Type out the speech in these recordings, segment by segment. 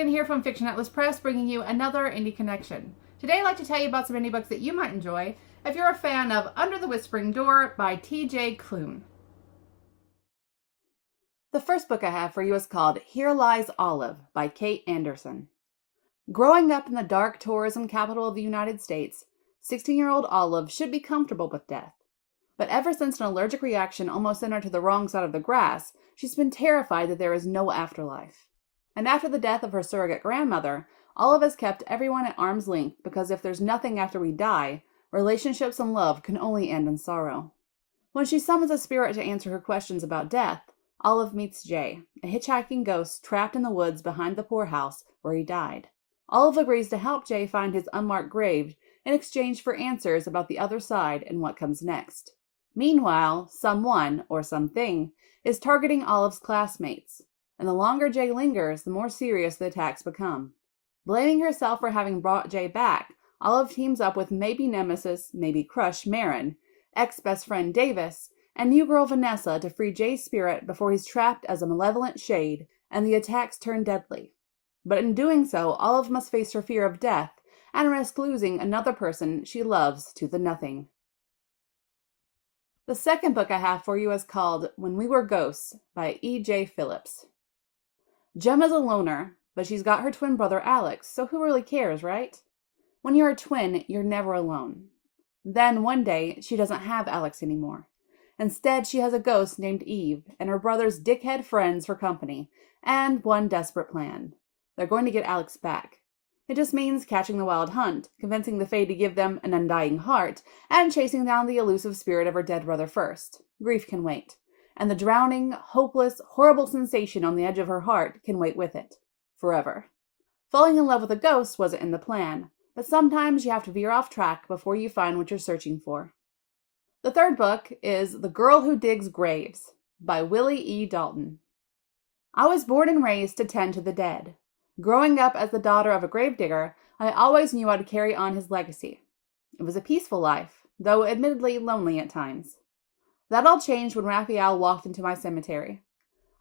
Shannon here from Fiction Atlas Press, bringing you another Indie Connection. Today I'd like to tell you about some indie books that you might enjoy if you're a fan of Under the Whispering Door by T.J. Klune. The first book I have for you is called Here Lies Olive by Kate Anderson. Growing up in the dark tourism capital of the United States, 16-year-old Olive should be comfortable with death. But ever since an allergic reaction almost sent her to the wrong side of the grass, she's been terrified that there is no afterlife. And after the death of her surrogate grandmother, Olive has kept everyone at arm's length because if there's nothing after we die, relationships and love can only end in sorrow. When she summons a spirit to answer her questions about death, Olive meets Jay, a hitchhiking ghost trapped in the woods behind the poorhouse where he died. Olive agrees to help Jay find his unmarked grave in exchange for answers about the other side and what comes next. Meanwhile, someone, or something, is targeting Olive's classmates, and the longer Jay lingers, the more serious the attacks become. Blaming herself for having brought Jay back, Olive teams up with maybe nemesis, maybe crush Marin, ex-best friend Davis, and new girl Vanessa to free Jay's spirit before he's trapped as a malevolent shade and the attacks turn deadly. But in doing so, Olive must face her fear of death and risk losing another person she loves to the nothing. The second book I have for you is called When We Were Ghosts by E.J. Phillips. Gemma's a loner, but she's got her twin brother Alex, so who really cares, right? When you're a twin, you're never alone. Then one day, she doesn't have Alex anymore. Instead, she has a ghost named Eve and her brother's dickhead friends for company, and one desperate plan. They're going to get Alex back. It just means catching the wild hunt, convincing the Fae to give them an undying heart, and chasing down the elusive spirit of her dead brother first. Grief can wait. And the drowning, hopeless, horrible sensation on the edge of her heart can wait with it. Forever. Falling in love with a ghost wasn't in the plan, but sometimes you have to veer off track before you find what you're searching for. The third book is The Girl Who Digs Graves by Willie E. Dalton. I was born and raised to tend to the dead. Growing up as the daughter of a gravedigger, I always knew I'd carry on his legacy. It was a peaceful life, though admittedly lonely at times. That all changed when Raphael walked into my cemetery.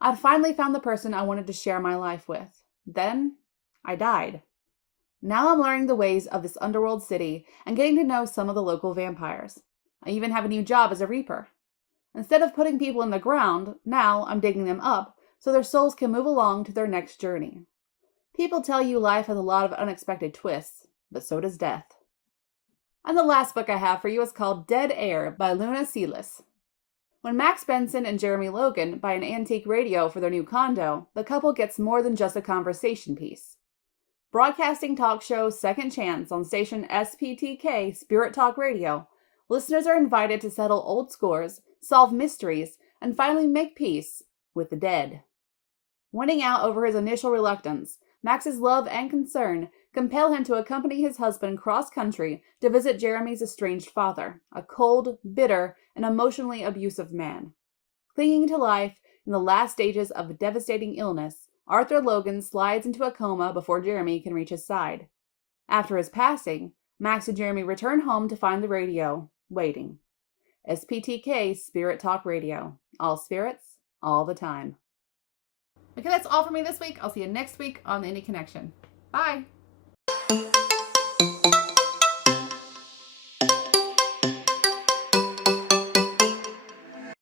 I'd finally found the person I wanted to share my life with. Then, I died. Now I'm learning the ways of this underworld city and getting to know some of the local vampires. I even have a new job as a reaper. Instead of putting people in the ground, now I'm digging them up so their souls can move along to their next journey. People tell you life has a lot of unexpected twists, but so does death. And the last book I have for you is called Dead Air by Luna Sealis. When Max Benson and Jeremy Logan buy an antique radio for their new condo, the couple gets more than just a conversation piece. Broadcasting talk show Second Chance on station SPTK Spirit Talk Radio, listeners are invited to settle old scores, solve mysteries, and finally make peace with the dead. Winning out over his initial reluctance, Max's love and concern compel him to accompany his husband cross-country to visit Jeremy's estranged father, a cold, bitter, and emotionally abusive man. Clinging to life in the last stages of a devastating illness, Arthur Logan slides into a coma before Jeremy can reach his side. After his passing, Max and Jeremy return home to find the radio, waiting. SPTK Spirit Talk Radio. All spirits, all the time. Okay, that's all for me this week. I'll see you next week on the Indie Connection. Bye!